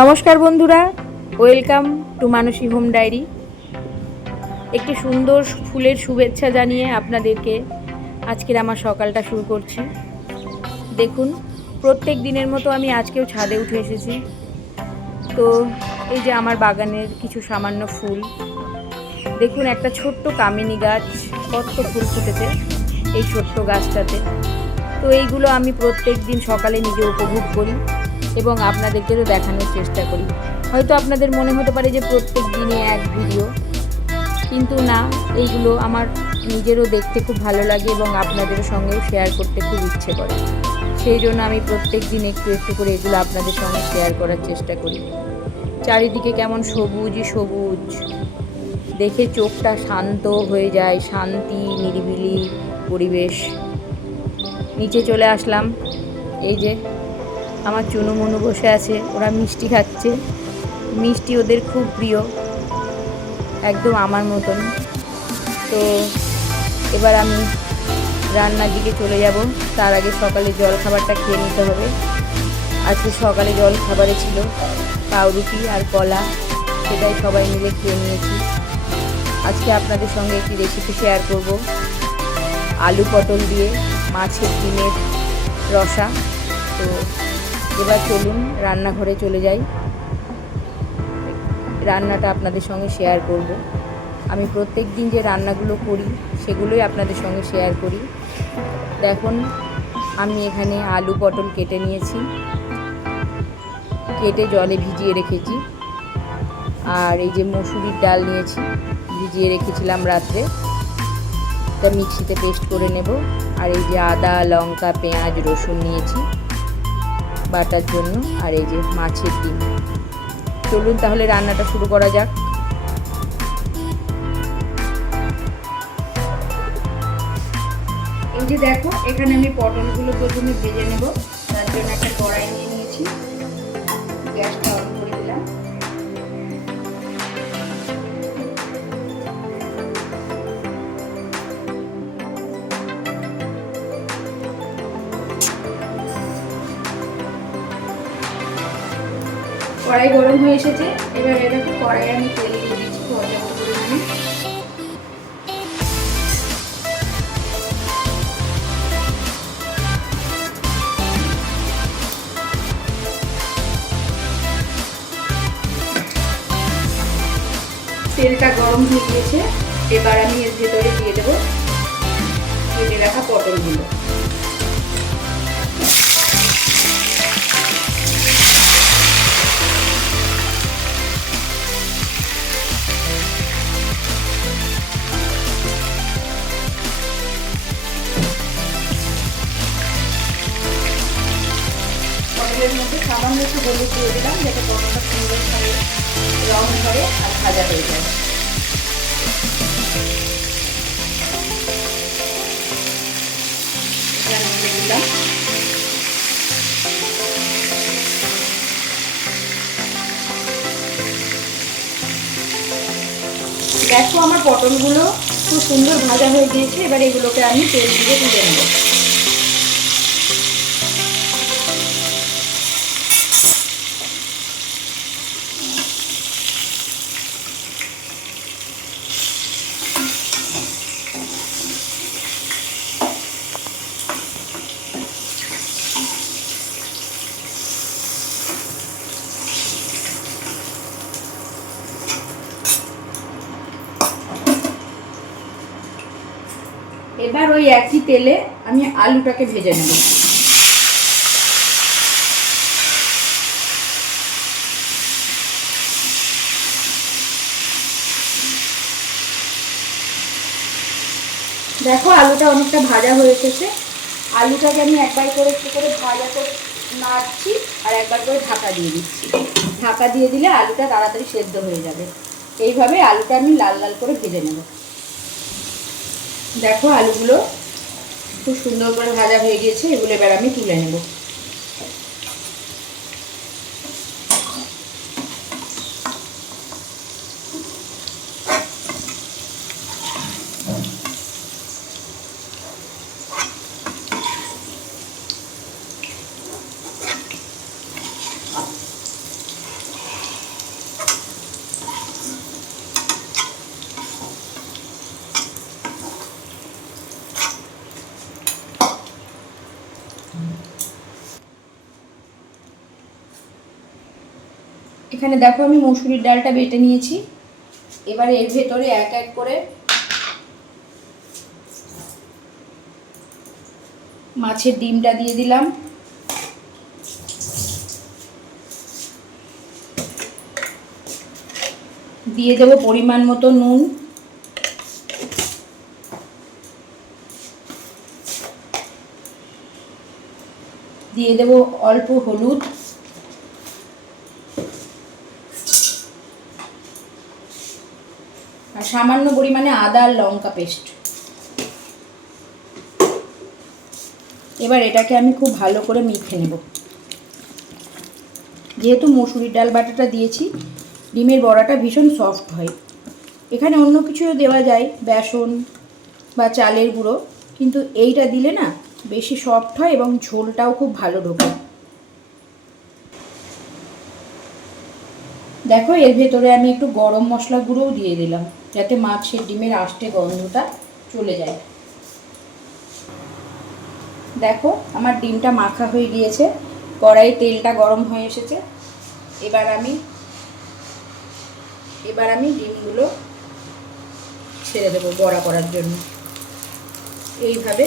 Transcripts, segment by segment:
নমস্কার বন্ধুরা, welcome to Mansi home diary. একটি সুন্দর ফুলের শুভেচ্ছা জানিয়ে আপনাদেরকে আজকের আমার সকালটা শুরু করছি। দেখুন, প্রত্যেক দিনের মতো আমি আজকেও ছাদে উঠে এসেছি। তো এই যে আমার বাগানের কিছু সামান্য ফুল, দেখুন একটা ছোট্ট কামিনী গাছ, কত ফুল ফুটেছে এই ছোট্ট গাছটাতে। তো এইগুলো আমি প্রত্যেক দিন সকালে নিজে উপভোগ করি এবং আপনাদেরকেও দেখানোর চেষ্টা করি। হয়তো আপনাদের মনে হতে পারে যে প্রত্যেক দিনে এক ভিডিও, কিন্তু না, এইগুলো আমার নিজেরও দেখতে খুব ভালো লাগে এবং আপনাদের সঙ্গেও শেয়ার করতে খুব ইচ্ছে করে। সেই জন্য আমি প্রত্যেক দিন একটু একটু করে এগুলো আপনাদের সঙ্গে শেয়ার করার চেষ্টা করি। চারিদিকে কেমন সবুজই সবুজ, দেখে চোখটা শান্ত হয়ে যায়, শান্তি নিরিবিলি পরিবেশ। নিচে চলে আসলাম, এই যে আমার চুনু মুনু বসে আছে, ওরা মিষ্টি খাচ্ছে। মিষ্টি ওদের খুব প্রিয়, একদম আমার মতন। তো এবার আমি রান্নার দিকে চলে যাব। তার আগে সকালে জল খাবারটা খেয়ে নিতে হবে। আজকে সকালে জল খাবারে ছিল পাউরুটি আর কলা, সেটাই সবাই মিলে খেয়ে নিয়েছি। আজকে আপনাদের সঙ্গে একটি রেসিপি শেয়ার করব, আলু পটল দিয়ে মাছের ডিমের রসা। তো এবার চলুন রান্নাঘরে চলে যাই, রান্নাটা আপনাদের সঙ্গে শেয়ার করব। আমি প্রত্যেক দিন যে রান্নাগুলো করি সেগুলোই আপনাদের সঙ্গে শেয়ার করি। দেখুন, আমি এখানে আলু পটল কেটে নিয়েছি, কেটে জলে ভিজিয়ে রেখেছি। আর এই যে মসুরির ডাল নিয়েছি, ভিজিয়ে রেখেছিলাম রাত্রে, এটা মিক্সিতে পেস্ট করে নেব। আর এই যে আদা লঙ্কা পেঁয়াজ রসুন নিয়েছি বাটার জন্য। আর এই যে মাছের ডিম। চলুন তাহলে রান্নাটা শুরু করা যাক। এই যে দেখো, এখানে আমি পটলগুলো প্রথমে ভেজে নেব। তার জন্য একটা কড়াই নিয়ে নিয়েছি, গ্যাসটা অন করে দিলাম। কড়াই গরম হয়ে এসেছে, এবার দেখো কড়াই আমি তেল দিয়ে দিচ্ছি পর্যাপ্ত পরিমাণে। তেলটা গরম হয়ে গিয়েছে, এবার আমি এর ভেতরে দিয়ে দেবো কেটে রাখা পটলগুলো। পটলের মধ্যে সামান্য একটু হলুদ দিয়ে দিলাম, যাতে পটলটা সুন্দরভাবে রং ধরে আর ভাজা হয়ে যায়। দিলাম দেখো, আমার পটলগুলো খুব সুন্দর ভাজা হয়ে গিয়েছে। এবার এগুলোকে আমি তেল দিয়ে তুলে নেব। এবার ওই একই তেলে আমি আলুটাকে ভেজে নেব। দেখো, আলুটা অনেকটা ভাজা হয়ে এসেছে। আলুটাকে আমি একবার করে একটু করে ভাজা করে নাড়ছি আর একবার করে ঢাকা দিয়ে দিচ্ছি। ঢাকা দিয়ে দিলে আলুটা তাড়াতাড়ি সেদ্ধ হয়ে যাবে। এইভাবে আলুটা আমি লাল লাল করে ভেজে নেব। দেখো, আলুগুলো খুব সুন্দর করে ভাজা হয়ে গিয়েছে, এগুলো এবার আমি তুলে নেব। এখানে দেখো আমি মসুরির ডালটা বেটে নিয়েছি। এবার এর ভেতরে এক এক করে মাছের ডিমটা দিয়ে দিলাম। দিয়ে দেবো পরিমাণ মতো নুন, দিয়ে দেবো অল্প হলুদ, আর সামান্য পরিমাণে আদা আর লঙ্কা পেস্ট। এবার এটাকে আমি খুব ভালো করে মেখে নেব। যেহেতু মসুরির ডাল বাটাটা দিয়েছি, ডিমের বড়াটা ভীষণ সফট হয়। এখানে অন্য কিছুও দেওয়া যায়, বেসন বা চালের গুঁড়ো, কিন্তু এইটা দিলে না বেশি সফট হয় এবং ঝোলটাও খুব ভালো ঢোকে। দেখো এর ভেতরে আমি একটু গরম মশলা গুঁড়োও দিয়ে দিলাম, যাতে মাছের ডিমের আষ্টে গন্ধটা চলে যায়। দেখো আমার ডিমটা মাখা হয়ে গিয়েছে, কড়াইয়ে তেলটা গরম হয়ে এসেছে। এবার আমি ডিমগুলো ছেড়ে দেবো বড়া করার জন্য। এইভাবে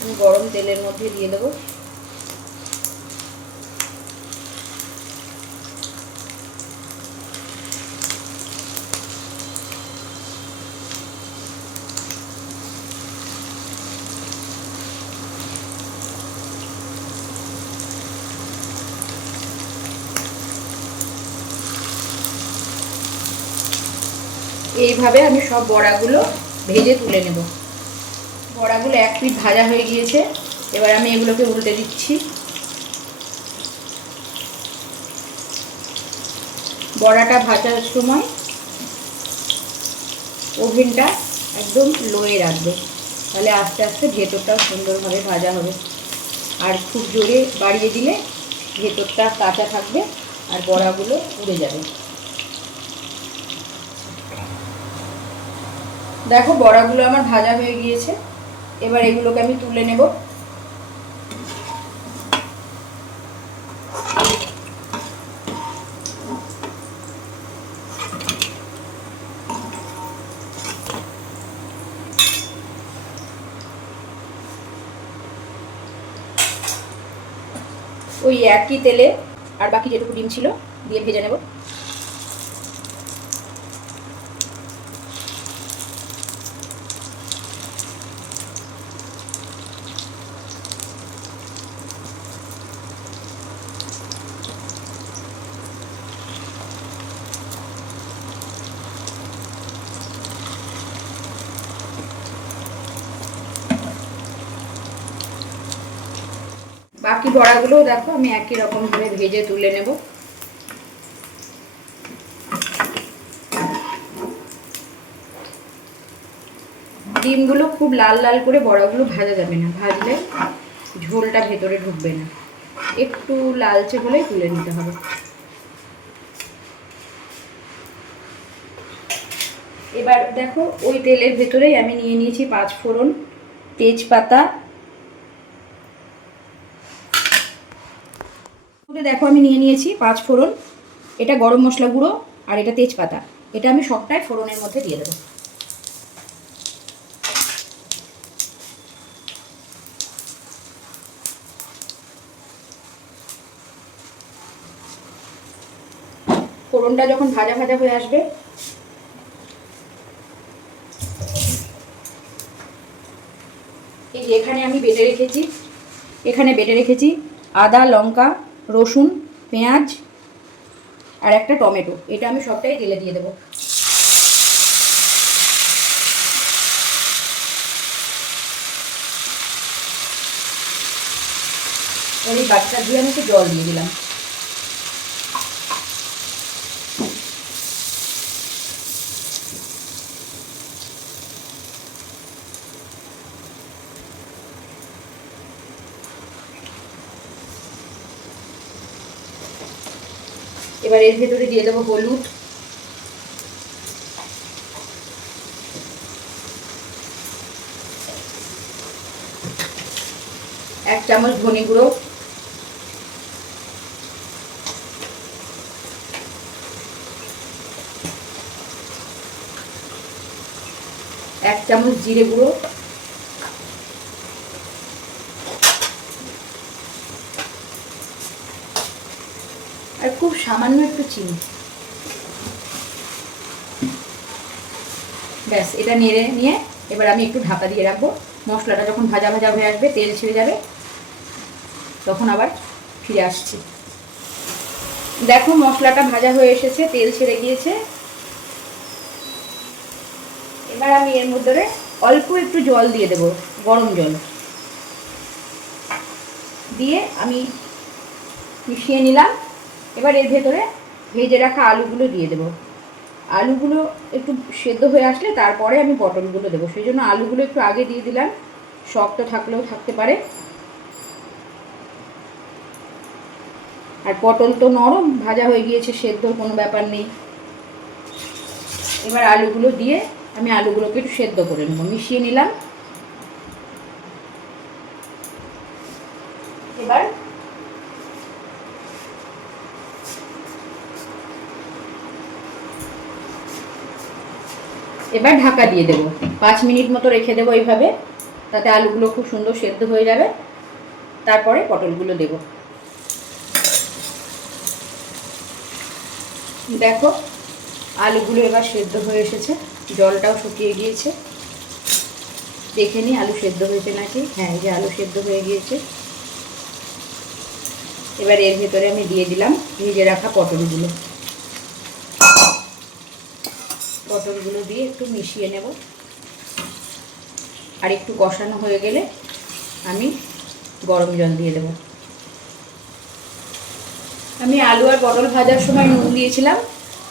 আমি গরম তেলের মধ্যে দিয়ে দেবো। এইভাবে আমি সব বড়াগুলো ভেজে তুলে নেব। বড়াগুলো এক পিঠ ভাজা হয়ে গিয়েছে, এবার আমি এগুলোকে উল্টে দিচ্ছি। বড়াটা ভাজার সময় ওভেনটা একদম লোয়ে রাখবে, তাহলে আস্তে আস্তে ভেতরটাও সুন্দরভাবে ভাজা হবে। আর খুব জোরে বাড়িয়ে দিলে ভেতরটা কাঁচা থাকবে আর বড়াগুলো উড়ে যাবে। দেখো বড়াগুলো আমার ভাজা হয়ে গিয়েছে, এবার এগুলোকে আমি তুলে নেব। ওই একই তেলে আর বাকি যেটুকু ডিম ছিল দিয়ে ভেজে নেব। বাকি বড়াগুলোও দেখো আমি একই রকমভাবে ভেজে তুলে নেব। ডিমগুলো খুব লাল লাল করে বড়াগুলো ভাজা যাবে না, ভাজলে ঝোলটা ভেতরে ঢুকবে না। একটু লালচে হলেই তুলে নিতে হবে। এবার দেখো ওই তেলের ভেতরেই আমি নিয়ে নিয়েছি 5 ফোড়ন, তেজপাতা। দেখো আমি নিয়ে নিয়েছি 5 ফোড়ন, এটা গরম মশলা গুঁড়ো আর এটা তেজপাতা। এটা আমি সবটাই ফোড়নের মধ্যে দিয়ে দেবো। ফোড়নটা যখন ভাজা ভাজা হয়ে আসবে, এই যে এখানে আমি বেটে রেখেছি আদা, লঙ্কা, রসুন, পেঁয়াজ আর একটা টমেটো। এটা আমি সবটাই তেলে দিয়ে দেবো। আর এই বাটিটা দিয়ে আমি একটু জল দিয়ে দিলাম। এবার এর ভেতরে দিয়ে দেবো হলুদ, এক চামচ ধনে গুঁড়ো, 1 চামচ জিরে গুঁড়ো, আর খুব সামান্য একটু চিনি। ব্যাস, এটা নেড়ে নিয়ে এবার আমি একটু ঢাকা দিয়ে রাখবো। মশলাটা যখন ভাজা ভাজা হয়ে আসবে, তেল ছেড়ে যাবে, তখন আবার ফিরে আসছি। দেখো মশলাটা ভাজা হয়ে এসেছে, তেল ছেড়ে গিয়েছে। এবার আমি এর মধ্যে অল্প একটু জল দিয়ে দেব, গরম জল দিয়ে আমি মিশিয়ে নিলাম। এবার এর ভেতরে ভেজে রাখা আলুগুলো দিয়ে দেব। আলুগুলো একটু সেদ্ধ হয়ে আসলে তারপরে আমি পটলগুলো দেবো, সেই জন্য আলুগুলো একটু আগে দিয়ে দিলাম, শক্ত থাকলেও থাকতে পারে। আর পটল তো নরম, ভাজা হয়ে গিয়েছে, সেদ্ধর কোনো ব্যাপার নেই। এবার আলুগুলো দিয়ে আমি আলুগুলোকে একটু সেদ্ধ করে নেব, মিশিয়ে নিলাম। এবার ঢাকা দিয়ে দেব, 5 মিনিট মতো রেখে দেবো এইভাবে, তাতে আলুগুলো খুব সুন্দর সেদ্ধ হয়ে যাবে। তারপরে পটলগুলো দেব। দেখো আলুগুলো এবার সেদ্ধ হয়ে এসেছে, জলটাও শুকিয়ে গিয়েছে। দেখে নিই আলু সেদ্ধ হয়েছে নাকি। হ্যাঁ, এই যে আলু সেদ্ধ হয়ে গিয়েছে। এবার এর ভেতরে আমি দিয়ে দিলাম ভেজে রাখা পটলগুলো। পটলগুলো দিয়ে একটু মিশিয়ে নেব, আর একটু কষানো হয়ে গেলে আমি গরম জল দিয়ে দেব। আমি আলু আর পটল ভাজার সময় নুন দিয়েছিলাম,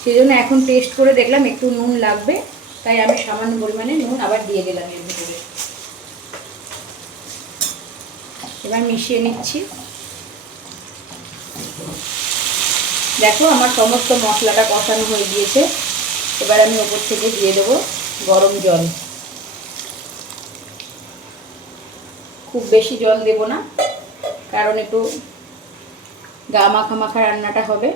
সেই জন্য এখন টেস্ট করে দেখলাম একটু নুন লাগবে, তাই আমি সামান্য পরিমাণে নুন আবার দিয়ে দিলাম এর ভিতরে। এবার মিশিয়ে নিচ্ছি। দেখো আমার সমস্ত মশলাটা কষানো হয়ে গিয়েছে। এবার আমি ওপর থেকে দিয়ে দেবো গরম জল। খুব বেশি জল দেব না, কারণ একটু গা মাখা মাখা রান্নাটা হবে।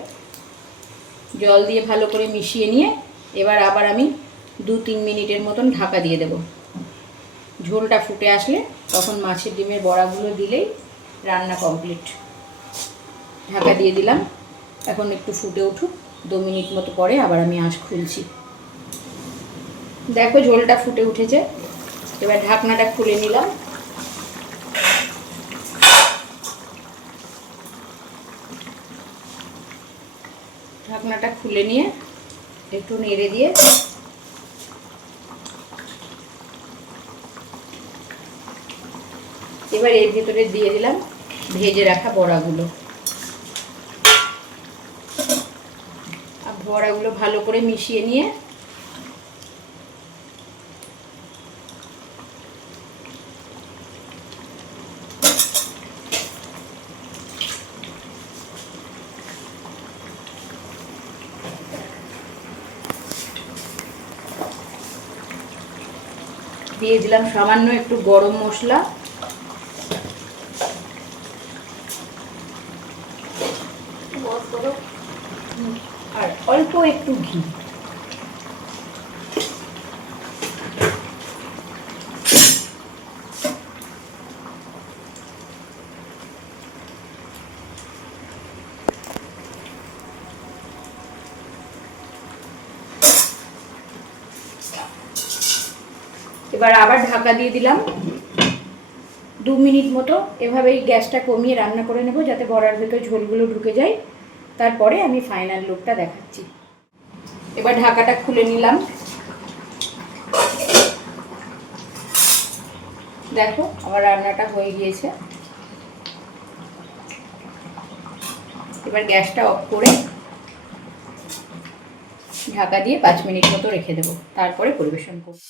জল দিয়ে ভালো করে মিশিয়ে নিয়ে এবার আবার আমি 2-3 মিনিটের মতন ঢাকা দিয়ে দেব। ঝোলটা ফুটে আসলে তখন মাছের ডিমের বড়াগুলো দিলেই রান্না কমপ্লিট। ঢাকা দিয়ে দিলাম, এখন একটু ফুটে উঠুক, 2 মিনিট মতো পরে আবার আমি আঁচ খুলছি। দেখো ঝোলটা ফুটে উঠেছে, এবার ঢাকনাটা খুলে নিলাম। ঢাকনাটা খুলে নিয়ে একটু নেড়ে দিয়ে এবার এর ভিতরে দিয়ে দিলাম ভেজে রাখা বড়াগুলো। আর বড়াগুলো ভালো করে মিশিয়ে নিয়ে দিয়ে দিলাম সামান্য একটু গরম মশলা, আর অল্প একটু ঘি। এবার আবার ঢাকা দিয়ে দিলাম 2 মিনিট মতো। এভাবেই গ্যাসটা কমিয়ে রান্না করে নেব, যাতে বড়ার ভেতর ঝোলগুলো ঢুকে যায়। তারপরে আমি ফাইনাল লুকটা দেখাচ্ছি। এবার ঢাকাটা খুলে নিলাম। দেখো আমার রান্নাটা হয়ে গিয়েছে। এবার গ্যাসটা অফ করে ঢাকা দিয়ে 5 মিনিট মতো রেখে দেবো, তারপরে পরিবেশন করব।